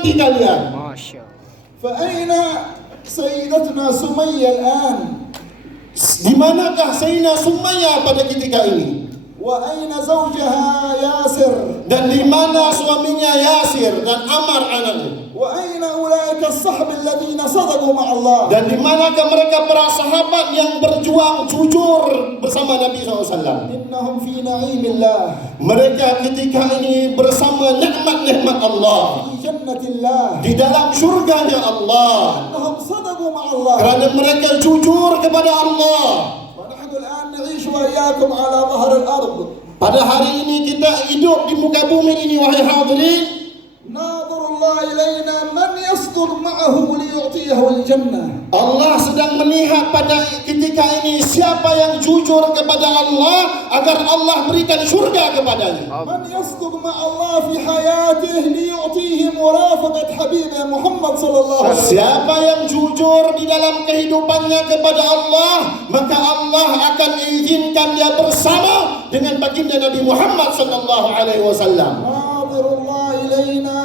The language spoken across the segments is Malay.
nanti kalian. Masya Allah. فأين سيدتنا سمية الآن؟ Di manakah Sayyidina Sumayyah pada ketika ini? وأين زوجها ياسر؟ Dan di mana suaminya Yasir dan Ammar anaknya? وأين أولئك الصحب الذين صدقوا مع الله؟ Dan di manakah mereka para sahabat yang berjuang jujur bersama Nabi SAW? إنهم في نعيم الله، Mereka ketika ini bersama nikmat-nikmat Allah, في جنة الله، di dalam surganya Allah, إنهم صدقوا مع الله. karena mereka jujur kepada Allah. ونحن الآن نعيش وإياكم على ظهر الأرض، Pada hari ini kita hidup di muka bumi ini, wahai hadirin. ناظر الله إلينا من يصدق معه ليعطيه الجنة. Allah sedang melihat pada ketika ini siapa yang jujur kepada Allah agar Allah berikan surga kepadanya. من يصدق مع الله في حياته ليعطيه مرافقة حبيبه محمد صلى الله عليه وسلم. Siapa yang jujur di dalam kehidupannya kepada Allah, maka Allah akan izinkan dia bersama dengan baginda Nabi Muhammad sallallahu alaihi wasallam. ناظر الله إلينا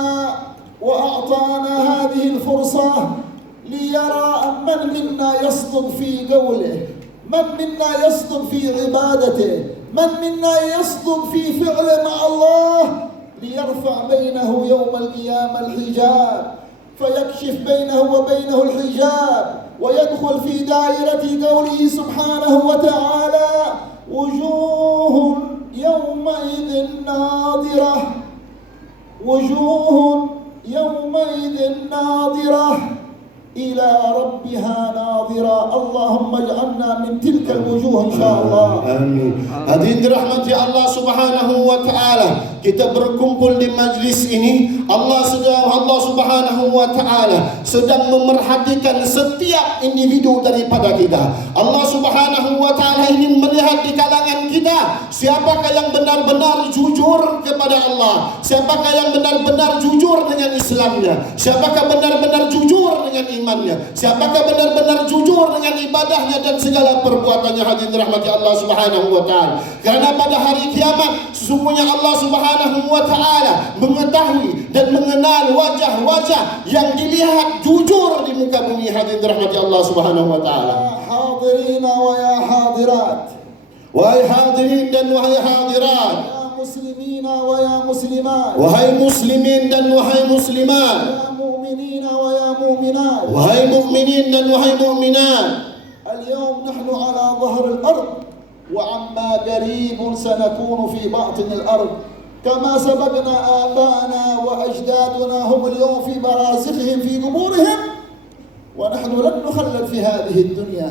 وأعطانا هذه الفرصة ليرى من منا يصدق في قوله، من منا يصدق في عبادته، من منا يصدق في فعله مع الله، ليرفع بينه يوم القيامة الحجاب، فيكشف بينه وبينه الحجاب، ويدخل في دائرة قوله سبحانه وتعالى: وجوه يومئذ ناظرة، وجوه يومئذ ناظرة إلى ربها ناظرة. اللهم اجعلنا من تلك الوجوه إن شاء الله. Amin. Hadirin dirahmati Allah Subhanahu wa taala, kita berkumpul di majlis ini. Allah Subhanahu wa taala sedang memerhatikan setiap individu daripada kita. Allah Subhanahu wa taala ingin melihat di kalangan kita siapakah yang benar-benar jujur kepada Allah, siapakah yang benar-benar jujur dengan Islamnya, siapakah benar-benar jujur dengan imannya, siapakah benar-benar jujur dengan ibadahnya dan segala perbuatannya. Hadirin dirahmati Allah Subhanahu wa taala, karena pada hari kiamat sesungguhnya Allah Subhanahu wa taala mengetahui dan mengenal wajah-wajah yang dilihat jujur di muka bumi. Hadirin dirahmati Allah Subhanahu wa taala. يا حاضرين ويا حاضرات، Wahai hadirin dan wahai hadirat, يا مسلمين ويا مسلمات، wahai muslimin dan wahai muslimat, يا مؤمنين ويا مؤمنات، wahai mukminin dan wahai mukminat. اليوم نحن على ظهر الأرض، وعما قريب سنكون في باطن الأرض، كما سبقنا آباءنا وأجدادنا هم اليوم في برازخهم في قبورهم، ونحن لن نخلد في هذه الدنيا.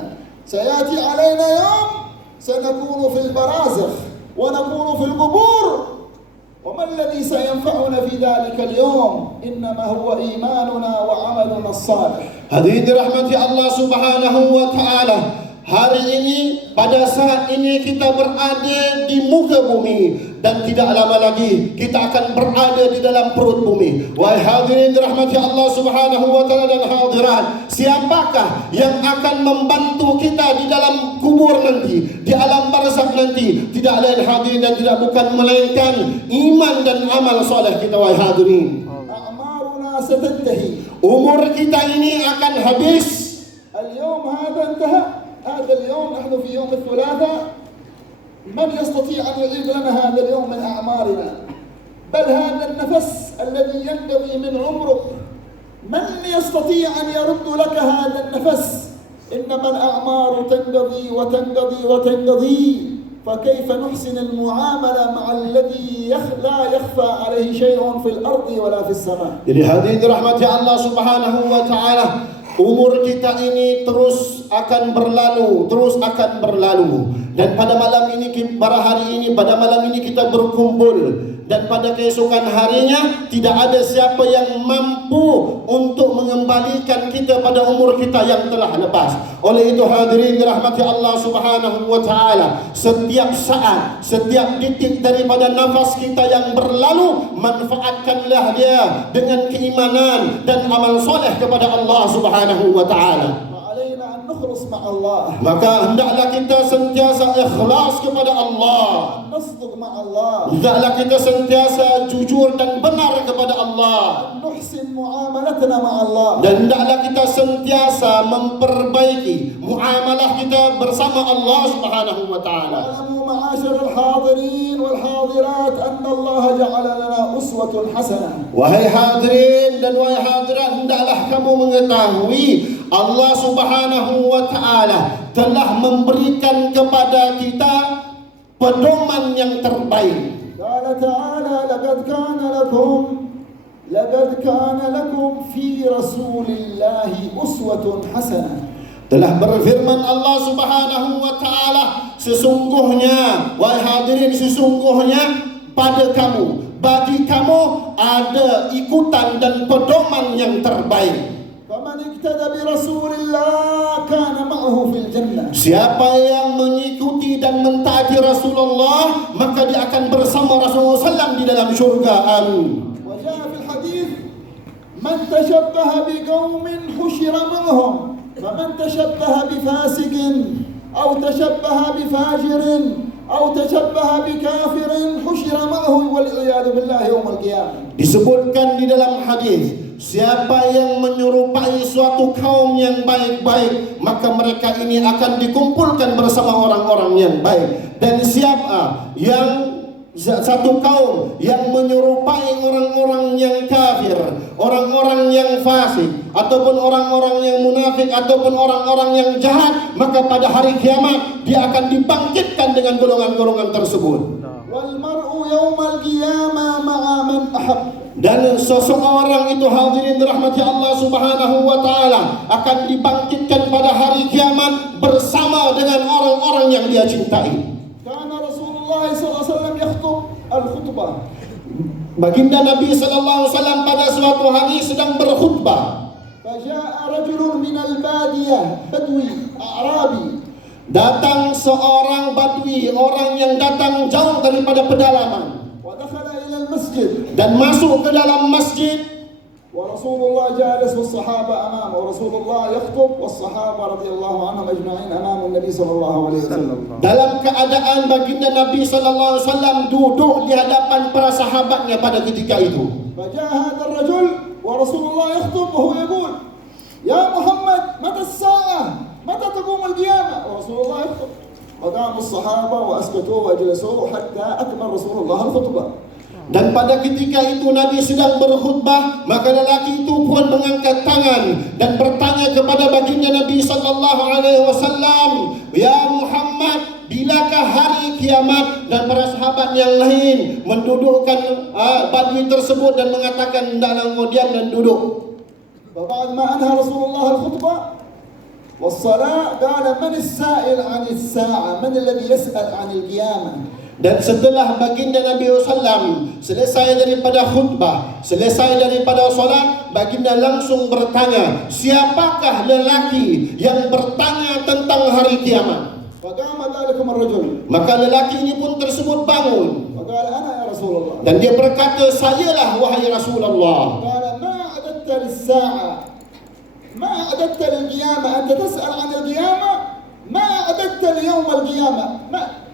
سيأتي علينا يوم سنكون في البرازخ ونكون في القبور، وما الذي سينفعنا في ذلك اليوم؟ إنما هو إيماننا وعملنا الصالح. Hadirin dirahmati Allah Subhanahu wa taala, hari ini pada saat ini kita berada di muka bumi dan tidak lama lagi kita akan berada di dalam perut bumi. Wahai hadirin dirahmati Allah Subhanahu wa taala dan hadirat, siapakah yang akan membantu kita di dalam kubur nanti, di alam barzakh nanti? Tidak lain hadirin dan tidak bukan melainkan iman dan amal soleh kita. Wahai hadirin, أعمارنا ستنتهي. umur kita ini akan habis. اليوم هذا انتهى، هذا اليوم نحن في يوم الثلاثاء. من يستطيع أن يعيد لنا هذا اليوم من أعمارنا؟ بل هذا النفس الذي ينقضي من عمرك، من يستطيع أن يرد لك هذا النفس؟ إنما الأعمار تنقضي وتنقضي وتنقضي، فكيف نحسن المعاملة مع الذي لا يخفى عليه شيء في الأرض ولا في السماء. Jadi hadirin dirahmati Allah Subhanahu wa taala, umur kita ini terus akan berlalu, terus akan berlalu. Dan pada malam ini, pada hari ini, pada malam ini kita berkumpul, dan pada keesokan harinya tidak ada siapa yang mampu untuk mengembalikan kita pada umur kita yang telah lepas. Oleh itu hadirin dirahmati Allah Subhanahu wa taala, setiap saat, setiap detik daripada nafas kita yang berlalu, manfaatkanlah dia dengan keimanan dan amal soleh kepada Allah Subhanahu wa taala. وعلينا أن أن نخلص مع الله، Maka hendaklah kita sentiasa ikhlas kepada Allah. أن نصدق مع الله، Hendaklah kita sentiasa jujur dan benar kepada Allah. أن نحسن معاملتنا مع الله. Dan hendaklah kita sentiasa memperbaiki muamalah kita bersama Allah Subhanahu wa taala. واعلموا معاشر الحاضرين والحاضرات أن الله جعل لنا أسوة حسنة. Wahai hadirin dan wahai hadirat, hendaklah kamu mengetahui Allah Subhanahu wa taala telah memberikan kepada kita pedoman yang terbaik. قال تعالى: لقد كان لكم في رسول الله أسوة حسنة. Telah berfirman Allah Subhanahu wa taala, sesungguhnya wahai hadirin, sesungguhnya pada kamu, bagi kamu ada ikutan dan pedoman yang terbaik. فمن اقتدى برسول الله كان معه في الجنة. Siapa yang mengikuti dan mentaati Rasulullah, maka dia akan bersama Rasulullah SAW di dalam syurga. Amin. وجاء في الحديث: من تشبه بقوم حشر معهم، فمن تشبه بفاسق أو تشبه بفاجر أو تشبه بكافر حشر معه والعياذ بالله يوم القيامة. Disebutkan di dalam hadis, siapa yang menyerupai suatu kaum yang baik-baik, maka mereka ini akan dikumpulkan bersama orang-orang yang baik. Dan siapa yang satu kaum yang menyerupai orang-orang yang kafir, orang-orang yang fasik, ataupun orang-orang yang munafik, ataupun orang-orang yang jahat, maka pada hari kiamat dia akan dibangkitkan dengan golongan-golongan tersebut. والمرء يوم القيامة مع من أحب. Dan seseorang itu, hadirin dirahmati Allah Subhanahu wa taala, akan dibangkitkan pada hari kiamat bersama dengan orang-orang yang dia cintai. كان رسول الله صلى الله عليه وسلم يخطب الخطبة. Baginda Nabi sallallahu alaihi wasallam pada suatu hari sedang berkhutbah. فجاء رجل من البادية بدوي أعرابي. Datang seorang badui, orang yang datang jauh daripada pedalaman, ودخل إلى المسجد. dan masuk ke dalam masjid. ورسول الله جالس والصحابة أمامه، ورسول الله يخطب والصحابة رضي الله عنهم أجمعين أمام النبي صلى الله عليه وسلم. Dalam keadaan baginda Nabi sallallahu alaihi wasallam duduk di hadapan para sahabatnya pada ketika itu. فجاء هذا الرجل ورسول الله يخطب وهو يقول: يا محمد متى الساعة؟ متى تقوم القيامة؟ ورسول الله يخطب. وقام الصحابة وأسكتوا وأجلسوا حتى أكمل رسول الله الخطبة. Dan pada ketika itu Nabi sedang berkhutbah, maka lelaki itu pun mengangkat tangan dan bertanya kepada baginda Nabi sallallahu alaihi wasallam, "Ya Muhammad, bilakah hari kiamat?" Dan para sahabat yang lain mendudukkan badui tersebut dan mengatakan, "Hendaklah engkau diam dan duduk." فبعد ما أنهى رسول الله الخطبة والصلاة قال: من السائل عن الساعة؟ من الذي يسأل عن القيامة؟ Dan setelah baginda Nabi SAW selesai daripada khutbah, selesai daripada solat, baginda langsung bertanya, siapakah lelaki yang bertanya tentang hari kiamat? فقام ذلكم الرجل. Maka lelaki ini pun tersebut bangun. وقال: أنا يا رسول الله. Dan dia berkata, sayalah wahai Rasulullah. قال: ما أعددت للساعة؟ ما أعددت للقيامة؟ أنت تسأل عن القيامة؟ ما أعددت ليوم القيامة؟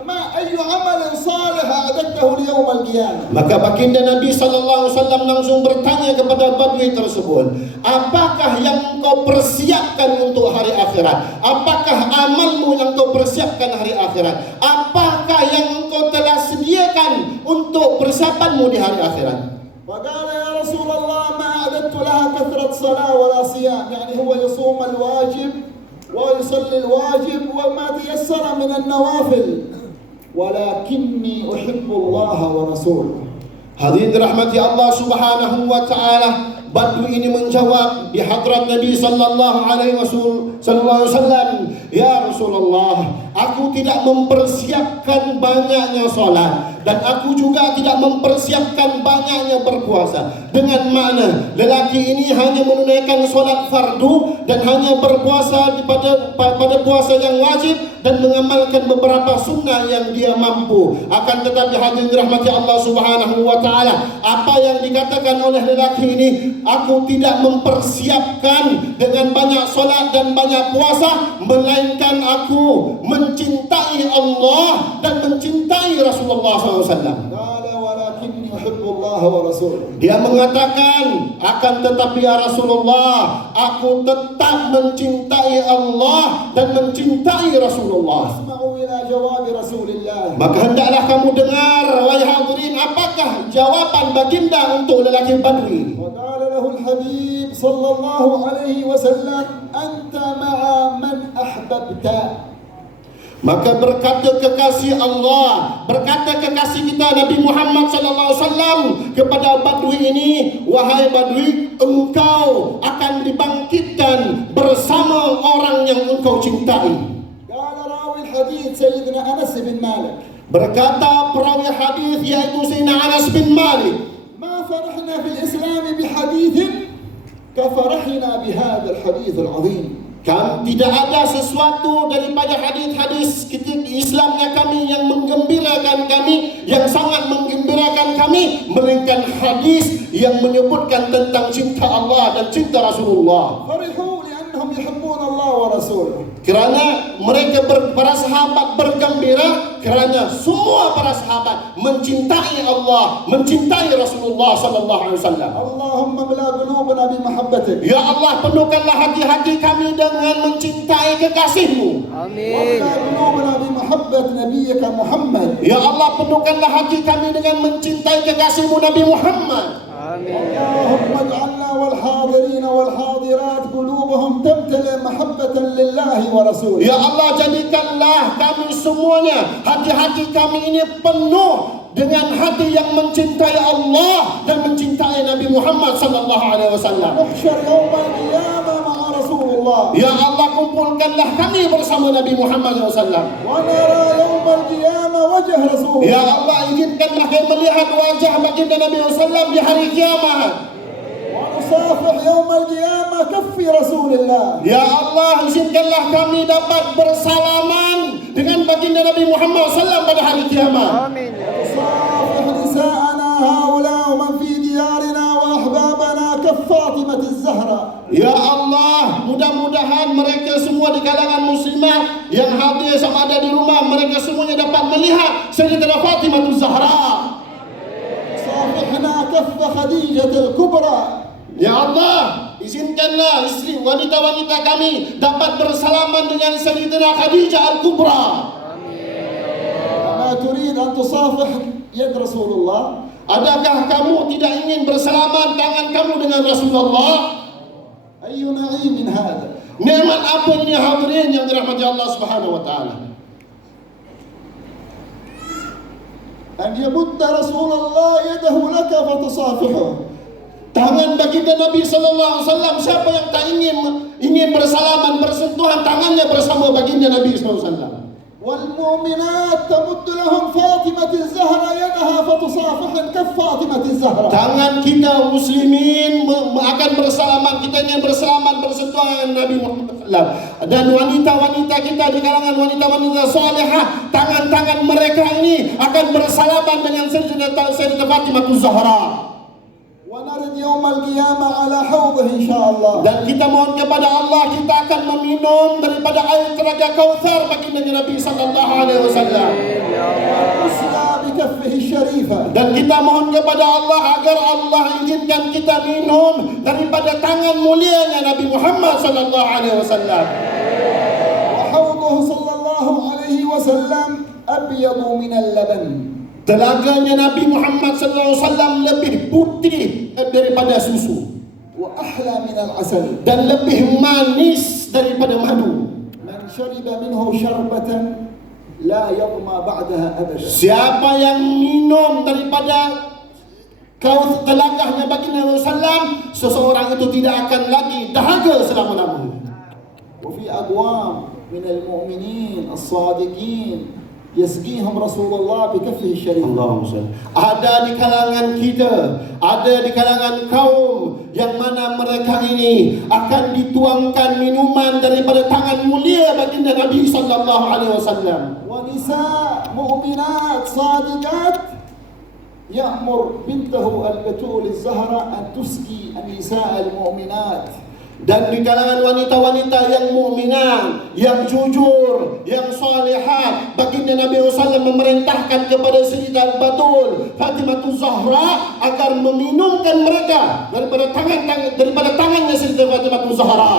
ما أي عمل صالح أعددته ليوم القيامة؟ Maka baginda Nabi SAW langsung bertanya kepada badui tersebut, apakah yang engkau persiapkan untuk hari akhirat? Apakah amalmu yang engkau persiapkan hari akhirat? Apakah yang engkau telah sediakan untuk persiapanmu di hari akhirat? فقال: يا رسول الله ما أعددت لها كثرة صلاة ولا صيام. يعني هو يصوم الواجب ويصلي الواجب وما تيسر من النوافل، ولكني أحب الله ورسوله. Hadirin dirahmati Allah Subhanahu wa taala, badui ini menjawab di hadrat Nabi sallallahu alaihi wasallam, "Ya Rasulullah, aku tidak mempersiapkan banyaknya solat, dan aku juga tidak mempersiapkan banyaknya berpuasa. Dengan makna lelaki ini hanya menunaikan solat fardu dan hanya berpuasa pada puasa yang wajib dan mengamalkan beberapa sunnah yang dia mampu. Akan tetapi hadirin dirahmati Allah Subhanahu wa taala, apa yang dikatakan oleh lelaki ini, aku tidak mempersiapkan dengan banyak solat dan banyak puasa, melainkan aku mencintai Allah dan mencintai Rasulullah SAW. Dia mengatakan, akan tetapi ya Rasulullah, aku tetap mencintai Allah dan mencintai Rasulullah. Maka hendaklah kamu dengar, wahai hadirin, apakah jawaban baginda untuk lelaki Badui. وقال له الحبيب صلى الله عليه وسلم أنت مع من أحببت. Maka berkata kekasih Allah, berkata kekasih kita Nabi Muhammad sallallahu alaihi wasallam kepada Badui ini, wahai Badui, engkau akan dibangkitkan bersama orang yang engkau cintai. قال راوي الحديث سيدنا أنس بن مالك. Berkata perawi hadis yaitu Sayyidina Anas bin Malik, ما فرحنا في الإسلام بحديث كفرحنا بهذا الحديث العظيم. tidak ada sesuatu daripada hadis-hadis Islamnya kami yang menggembirakan kami, yang sangat menggembirakan kami, melainkan hadis yang menyebutkan tentang cinta Allah dan cinta Rasulullah. فرحوا لأنهم يحبون الله ورسوله. Kerana mereka para sahabat bergembira kerana semua para sahabat mencintai Allah, mencintai Rasulullah sallallahu alaihi wasallam. Allahumma mla qulubana bi mahabbatik. Ya Allah, penuhkanlah hati-hati kami dengan mencintai kekasih-Mu. Amin. Wa qulubana bi mahabbat nabiyyika Muhammad. Ya Allah, penuhkanlah hati kami dengan mencintai kekasih-Mu Nabi Muhammad. Amin. Allahumma ij'alna wal hadirin wal hadirat qulubuhum tamtali mahabbatan lillahi wa rasulih. Ya Allah, jadikanlah kami semuanya, hati-hati kami ini penuh dengan hati yang mencintai Allah dan mencintai Nabi Muhammad sallallahu alaihi wasallam. Nuhsyar yaumal qiyamah ma'a Rasulullah. Ya Allah, kumpulkanlah kami bersama Nabi Muhammad sallallahu alaihi wasallam. Wa nara yaumal qiyamah wajh Rasulullah. Ya Allah, izinkanlah kami melihat wajah baginda Nabi sallallahu alaihi wasallam di hari kiamat. Nusafih yaumul qiyamah kaffi Rasulillah. Ya Allah, izinkanlah kami dapat bersalaman dengan baginda Nabi Muhammad SAW pada hari kiamat. Amin. Nusafih nisa'ana haula wa man fi diyarina wa ahbabana kaff Fatimah az-Zahra. Ya Allah, mudah-mudahan mereka semua di kalangan muslimah yang hadir sama ada di rumah, mereka semuanya dapat melihat Sayyidatina Fatimah az-Zahra. Nusafihna kaff Khadijah al-Kubra. Ya Allah, izinkanlah istri wanita-wanita kami dapat bersalaman dengan Sayyidatina Khadijah Al-Kubra. Ama turid an tusafih yad Rasulullah? Adakah kamu tidak ingin bersalaman tangan kamu dengan Rasulullah? Ayyu na'imin hadha? Nikmat apa ini hadirin yang dirahmati Allah Subhanahu wa taala? An yamudda Rasulullah yadahu laka fatusafihu. Tangan baginda Nabi sallallahu alaihi wasallam, siapa yang tak ingin bersalaman, bersentuhan tangannya bersama baginda Nabi sallallahu alaihi wasallam. Wal mu'minat tamuddu lahum Fatimah az-Zahra yadaha fatusafihan kaf Fatimah az-Zahra. Tangan kita muslimin akan bersalaman, kita ingin bersalaman bersentuhan dengan Nabi Muhammad sallallahu alaihi wasallam. Dan wanita-wanita kita di kalangan wanita-wanita salihah, tangan-tangan mereka ini akan bersalaman dengan Sayyidatina Fatimah az-Zahra. ونرد يوم القيامة على حوضه إن شاء الله. Dan kita mohon kepada Allah, kita akan meminum daripada air telaga Kautsar baginda Nabi sallallahu alaihi wasallam. أسلى بكفه الشريفة. Dan kita mohon kepada Allah agar Allah izinkan kita minum daripada tangan mulianya Nabi Muhammad sallallahu alaihi wasallam. وحوضه صلى الله عليه وسلم أبيض من اللبن. Telaganya Nabi Muhammad sallallahu alaihi wasallam lebih putih daripada susu. Wa ahla min al-asal. Dan lebih manis daripada madu. Man shariba minhu syarbatan la yadma ba'daha abada. Siapa yang minum daripada telagahnya baginda Nabi sallam, seseorang itu tidak akan lagi dahaga selama-lamanya. Wa fi aqwam من المؤمنين الصادقين يسقيهم رسول الله بكفه الشريف. Allahumma salli. Ada di kalangan kita, ada di kalangan kaum yang mana mereka ini akan dituangkan minuman daripada tangan mulia baginda Nabi sallallahu alaihi wasallam. ونساء مؤمنات صادقات يأمر بنته البتول الزهراء أن تسقي النساء المؤمنات. Dan di kalangan wanita-wanita yang mukminah, yang jujur, yang salihah, baginda Nabi SAW memerintahkan kepada Sayyidah Al-Batul Fatimah Zahra agar meminumkan mereka daripada tangannya Sayyidah Fatimah Zahra.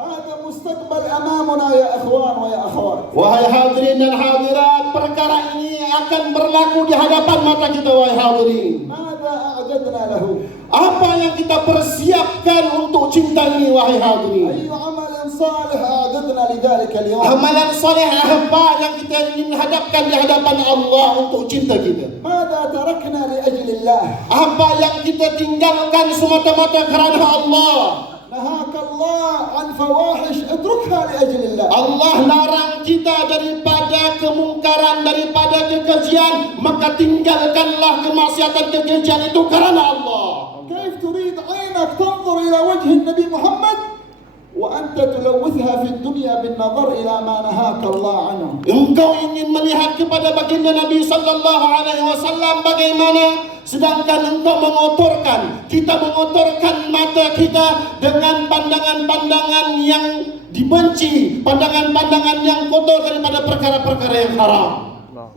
هذا مستقبل أمامنا يا إخوان ويا أخوات. Wahai hadirin dan hadirat, perkara ini akan berlaku di hadapan mata kita, wahai hadirin. ماذا أعددنا له؟ Apa yang kita persiapkan untuk cinta ini, wahai hadirin? أي عمل صالح أعددنا لذلك اليوم؟ Amalan saleh apa yang kita ingin hadapkan di hadapan Allah untuk cinta kita? ماذا تركنا لأجل الله؟ Apa yang kita tinggalkan semata-mata kerana Allah? نهاك الله عن فواحش اتركها لأجل الله. Allah larang kita daripada kemungkaran, daripada kekejian, maka tinggalkanlah kemaksiatan kekejian itu kerana Allah. كيف تريد عينك تنظر إلى وجه النبي محمد وأنت تلوثها في الدنيا بالنظر إلى ما نهاك الله عنه؟ Engkau ingin melihat kepada baginda Nabi sallallahu alaihi wasallam bagaimana, sedangkan engkau mengotorkan, kita mengotorkan mata kita dengan pandangan-pandangan yang dibenci, pandangan-pandangan yang kotor daripada perkara-perkara yang haram.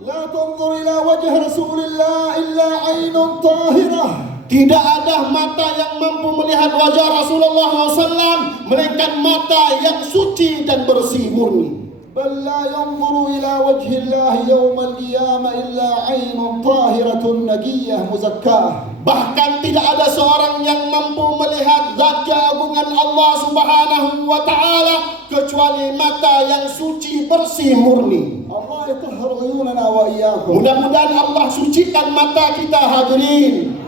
لا تنظر إلى وجه رسول الله إلا عين طاهرة. Tidak ada mata yang mampu melihat wajah Rasulullah SAW melainkan mata yang suci dan bersih murni. بل لا ينظر إلى وجه الله يوم القيامة إلا عين طاهرة نقية مزكاة. Bahkan tidak ada seorang yang mampu melihat zat keagungan Allah Subhanahu wa taala kecuali mata yang suci bersih murni. الله يطهر عيوننا وإياكم. Mudah-mudahan Allah sucikan mata kita, hadirin.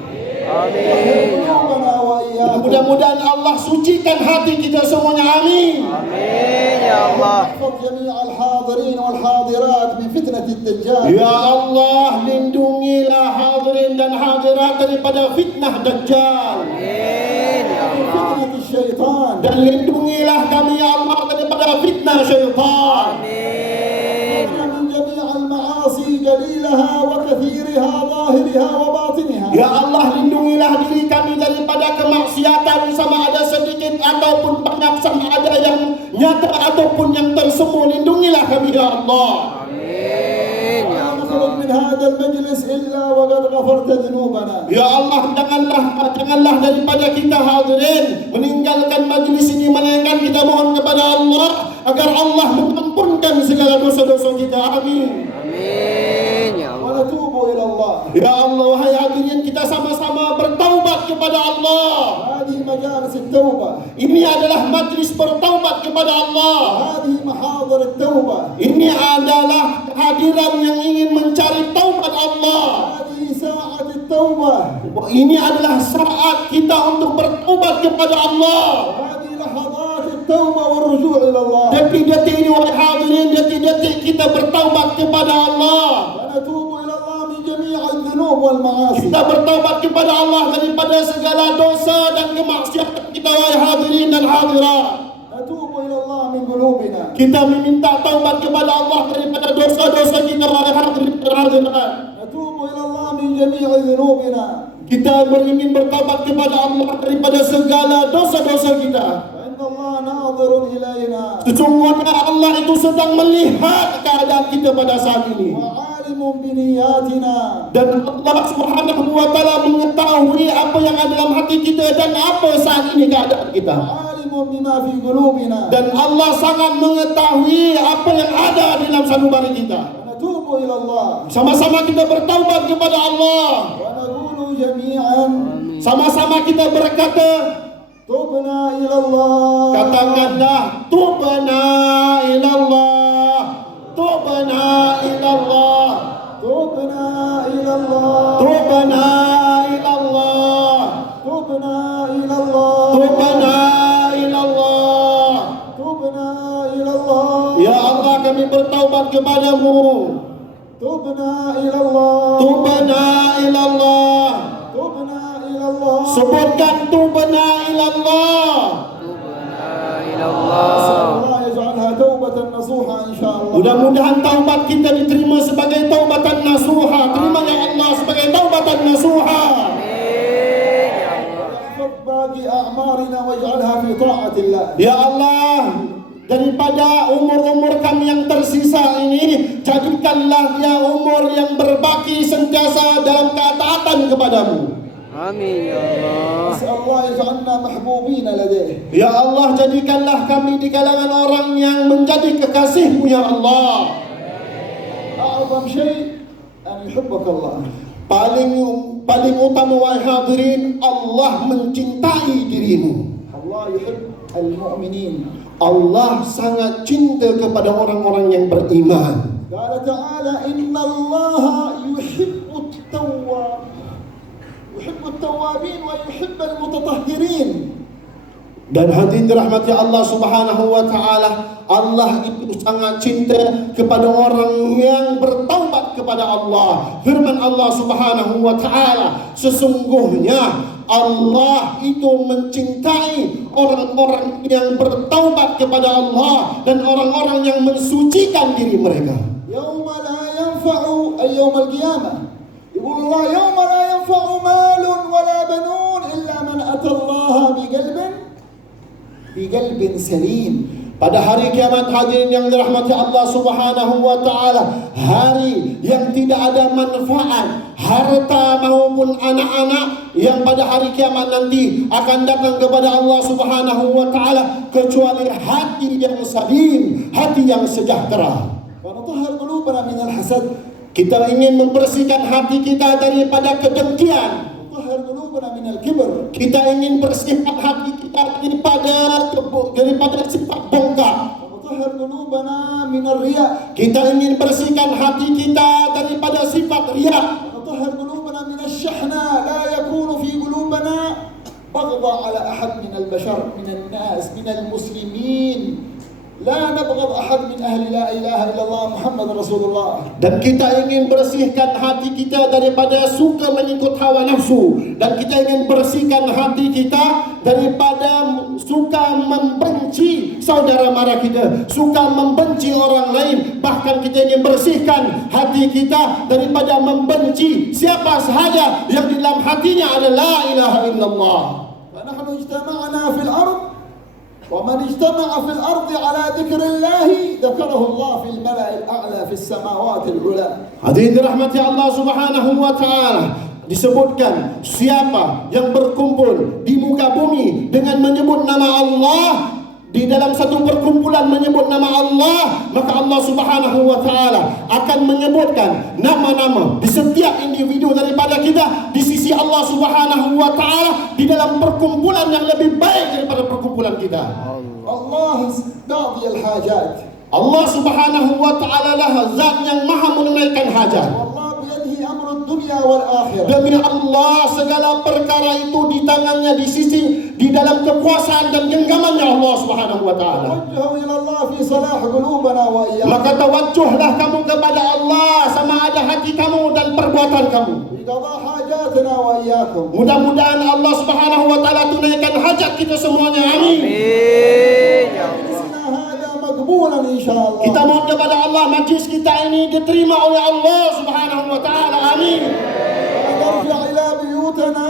Amin. قلوبنا وإياكم. Mudah-mudahan Allah sucikan hati kita semuanya. Amin. Amin ya Allah. احفظ جميع الحاضرين والحاضرات من فتنة الدجال. Ya Allah, lindungilah hadirin dan hadirat daripada fitnah Dajjal. Amin ya من Allah. فتنة الشيطان. Dan lindungilah kami ya Allah daripada fitnah syaitan. Amin. من جميع المعاصي قليلها وكثيرها ظاهرها وباطنها. Ya Allah, lindungilah diri kami daripada kemaksiatan, sama ada sedikit ataupun banyak, sama ada yang nyata ataupun yang tersembunyi. Lindungilah kami ya Allah. Amin ya لا نخرج Allah. من هذا المجلس إلا وقد غفرت ذنوبنا. Ya Allah, janganlah daripada kita hadirin meninggalkan majlis ini melainkan kita mohon kepada Allah agar Allah mengampunkan segala dosa-dosa kita. Amin. Amin ya Allah. ونتوب إلى الله. Ya Allah, wahai hadirin, kita sama-sama bertaubat kepada Allah. هذه مجالس التوبة. Ini adalah majlis bertaubat kepada Allah. هذه محاضر التوبة. Ini adalah hadiran yang ingin mencari taubat Allah. هذه ساعة التوبة. Ini adalah saat kita untuk bertaubat kepada Allah. هذه لحظات التوبة والرجوع إلى الله. Detik-detik ini, wahai hadirin, detik-detik kita bertaubat kepada Allah. ونتوب إلى الله من جميع الذنوب والمعاصي. Kita bertaubat kepada Allah daripada segala dosa dan kemaksiatan kita, wahai hadirin dan hadirat. نتوب إلى الله من قلوبنا. Kita meminta taubat kepada Allah daripada dosa-dosa kita, wahai hadirin dan hadirat. نتوب إلى الله من جميع ذنوبنا. Kita ingin bertaubat kepada Allah daripada segala dosa-dosa kita. فإن الله ناظر إلينا Sesungguhnya Allah itu sedang melihat keadaan kita pada saat ini. وعالم بنياتنا. Dan Allah Subhanahu wa taala mengetahui apa yang ada dalam hati kita dan apa saat ini keadaan kita. وعالم بما في قلوبنا. Dan Allah sangat mengetahui apa yang ada di dalam sanubari kita. ونتوب إلى الله. Sama-sama kita bertaubat kepada Allah. ونقول جميعا Sama-sama kita berkata, تبنا إلى الله. katakanlah, tubna ilallah, tubna ilallah, تبنا إلى الله. tubna ilallah, تبنا إلى الله. tubna ilallah. تبنا إلى الله. Ya kami bertaubat kepadamu. تبنا إلى الله Tubna ilallah. تبنا إلى الله. Sebutkan tubna ilallah. Tubna أسأل ilallah. الله يجعلها توبة نصوحة إن شاء الله. Mudah-mudahan taubat kita diterima sebagai taubatan nasuha. Terima ya Allah sebagai taubatan nasuha. Amin ya Allah. واحفظ باقي أعمارنا واجعلها في طاعة الله. Ya Allah, daripada umur-umur kami yang tersisa ini, jadikanlah dia umur yang berbaki sentiasa dalam ketaatan kepadamu. Amin ya Allah. أسأل الله يجعلنا محبوبين لديه. Ya Allah, jadikanlah kami di kalangan orang yang menjadi kekasih-Mu ya Allah. أعظم شيء أن يحبك الله. Paling utama wahai hadirin, Allah mencintai dirimu. الله يحب المؤمنين. Allah sangat cinta kepada orang-orang yang beriman. قال تعالى إن الله يحب التوابين ويحب المتطهرين. Dan hadirin dirahmati Allah Subhanahu wa taala, Allah itu sangat cinta kepada orang yang bertaubat kepada Allah. Firman Allah Subhanahu wa taala, sesungguhnya Allah itu mencintai orang-orang yang bertaubat kepada Allah dan orang-orang yang mensucikan diri mereka. يوم لا ينفع أي يوم القيامة. يقول الله يوم لا ينفع مال ولا بنون إلا من أتى الله بقلب سليم. Pada hari kiamat hadirin yang dirahmati Allah Subhanahu wa taala, hari yang tidak ada manfaat harta maupun anak-anak yang pada hari kiamat nanti akan datang kepada Allah Subhanahu wa taala kecuali hati yang salim, hati yang sejahtera. ونطهر قلوبنا من الحسد. Kita ingin membersihkan hati kita daripada kedengkian. نطهر قلوبنا من الكبر. Kita ingin bersihkan hati kita daripada sifat bongkar. ونطهر قلوبنا من الرياء. Kita ingin bersihkan hati kita daripada sifat riya. ونطهر قلوبنا من الشحنة. لا يكون في قلوبنا بغض على أحد من البشر من الناس من المسلمين. لا نبغض أحد من أهل لا إله إلا الله محمد رسول الله. Dan kita ingin bersihkan hati kita daripada suka mengikut hawa nafsu. Dan kita ingin bersihkan hati kita daripada suka membenci saudara mara kita, suka membenci orang lain. Bahkan kita ingin bersihkan hati kita daripada membenci siapa sahaja yang di dalam hatinya ada la ilaha illallah. فنحن اجتمعنا في الأرض ومن اجتمع في الأرض على ذكر الله ذكره الله في الملأ الأعلى في السماوات العلى. Hadirin dirahmati Allah Subhanahu wa taala, disebutkan siapa yang berkumpul di muka bumi dengan menyebut nama Allah, di dalam satu perkumpulan menyebut nama Allah, maka Allah Subhanahu wa taala akan menyebutkan nama-nama di setiap individu daripada kita di sisi Allah Subhanahu wa taala di dalam perkumpulan yang lebih baik daripada perkumpulan kita. الله قاضي الحاجات. Allah Subhanahu wa taala lah zat yang maha menunaikan hajat. والله بيده أمر الدنيا والآخرة. Demi Allah, segala perkara itu di tangannya, di dalam kekuasaan dan genggamannya Allah Subhanahu wa taala. توجهوا إلى الله في صلاح قلوبنا وإياكم. Maka tawajjuhlah kamu kepada Allah sama ada hati kamu dan perbuatan kamu. بقضاء حاجاتنا وإياكم. Mudah-mudahan Allah Subhanahu wa taala tunaikan hajat kita semuanya. Amin. Amin ya Allah. مجلسنا هذا مقبولا إن شاء الله. Kita mohon kepada Allah majlis kita ini diterima oleh Allah Subhanahu wa taala. Amin. نرجع إلى بيوتنا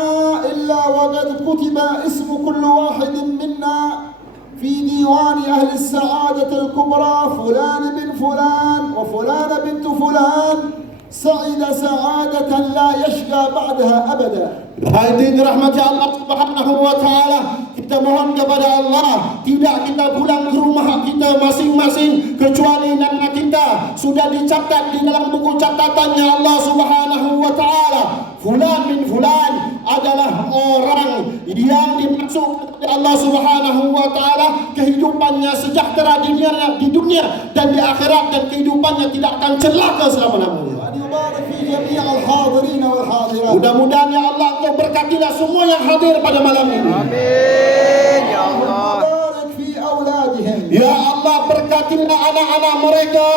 إلا وقد كتب اسم كل واحد منا في ديوان أهل السعادة الكبرى فلان بن فلان وفلان بنت فلان سعد سعادة لا يشقى بعدها أبدا. Hadirin dirahmati Allah Subhanahu wa taala, kita mohon kepada Allah tidak kita pulang ke rumah kita masing-masing kecuali nama kita sudah dicatat di dalam buku catatannya Allah Subhanahu wa taala. Fulan bin fulan adalah orang yang dimaksud oleh Allah Subhanahu wa taala kehidupannya sejahtera di dunia dan di akhirat, dan kehidupannya tidak akan celaka selama-lamanya. وأن يبارك في جميع الحاضرين والحاضرات. Mudah-mudahan ya Allah Engkau berkatilah semua yang hadir pada malam ini. Amin ya Allah. وبارك في أولادهم. Ya Allah berkatilah anak-anak mereka.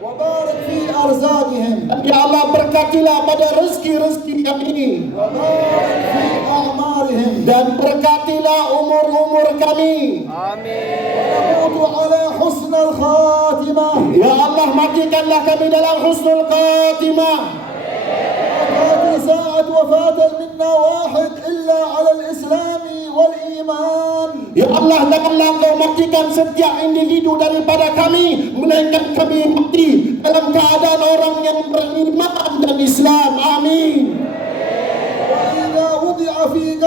وبارك في أرزاقهم Ya Allah, berkatilah pada rezeki-rezeki kami. وبارك في أعمارهم Dan berkatilah umur-umur kami. Amin. ونموت على حسن الخاتمة. Ya Allah, matikanlah kami dalam husnul khatimah. هذه ساعة وفاة منا واحد إلا على الإسلام والإيمان. Ya Allah, janganlah Engkau matikan setiap individu daripada kami, melainkan kami mati dalam keadaan orang yang beriman dan Islam. Amin. وإذا وضع في